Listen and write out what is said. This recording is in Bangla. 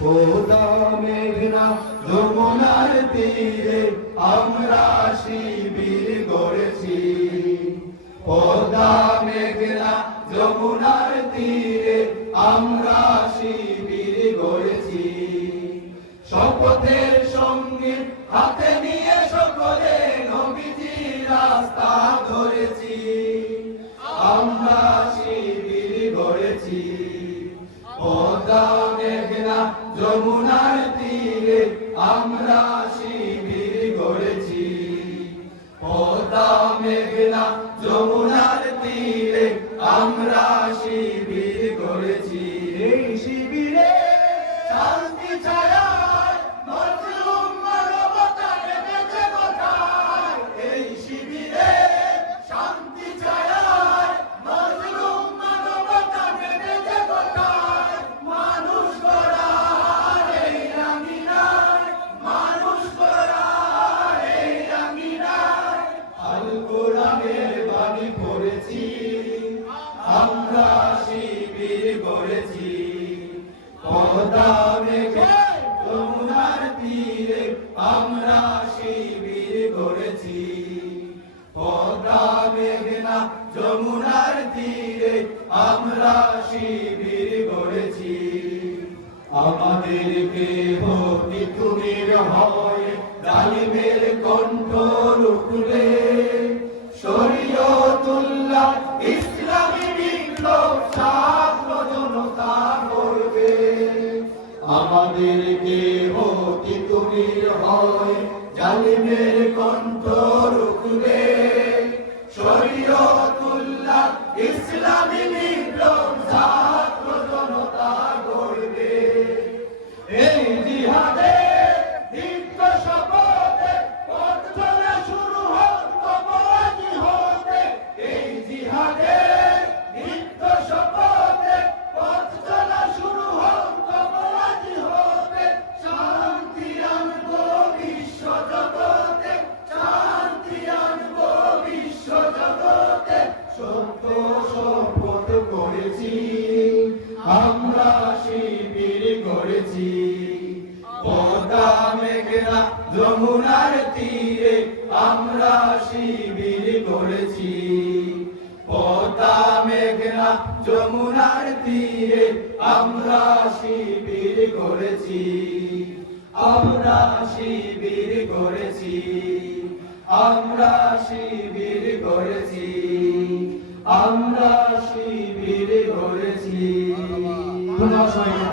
পদ্মা মেঘনা যমুনার তীরে আমরা শিবির গড়েছি। পদ্মা মেঘনা যমুনার তীরে আমরা শিবির গড়েছি। শপথের সঙ্গে হাতে নিয়ে সকলে নবীজি রাস্তা ধরেছি। আমরা শিবির গড়েছি। পদ্মা মেঘনা যমুনার তীরে আমরা শিবির গড়েছি। পদ্মা মেঘনা যমুনার তীরে আমরা শিবির গড়েছি। এই শিবিরে শান্তি ছাড়া মজলুম মানবতা নেমেছে কোথায়? এই শিবিরে শান্তি ছাড়া মজলুম মানবতা নেমেছে কোথায়? মানুষ গড়ার এই রাঙিনায়, মানুষ গড়ার এই রাঙিনায় আল কোরআনের বাণী পড়েছি। আমরা শিবির গড়েছি। পদ্মা মেঘনা যমুনার তীরে আমরা শিবির গড়েছি। পদ্মা মেঘনা যমুনার তীরে আমরা শিবির গড়েছি। আমাদেরকে পৃথিবীর হয় জালিমের কণ্ঠ রুখলে শরীয়তুল্লাহ ইসলামী বিপ্লব ছাত্র জনতা করবে। আমাদেরকে পৃথিবীর হয় জালিমের কণ্ঠ রুখলে শরীয়তুল্লাহ ইসলামী বিপ্লব ছাত্র জনতা করবে। এই জিহাদে দীপ্ত শপথে পথ চলা শুরু হোক তবুয়াজি হতে। এই জিহাদে দীপ্ত শপথে পথ চলা শুরু হোক তবুয়াজি হতে। শান্তি আনবো বিশ্ব জগতে, শান্তি আনবো বিশ্ব জগতে। সত্য শপথ করেছি, আমরা শিবির গড়েছি। পদ্মা মেঘনা যমুনার তীরে আমরা শিবির গড়েছি। পদ্মা মেঘনা যমুনার তীরে আমরা শিবির গড়েছি। আমরা শিবির গড়েছি। আমরা শিবির গড়েছি। আমরা শিবির গড়েছি। ধন্যবাদ সবাইকে।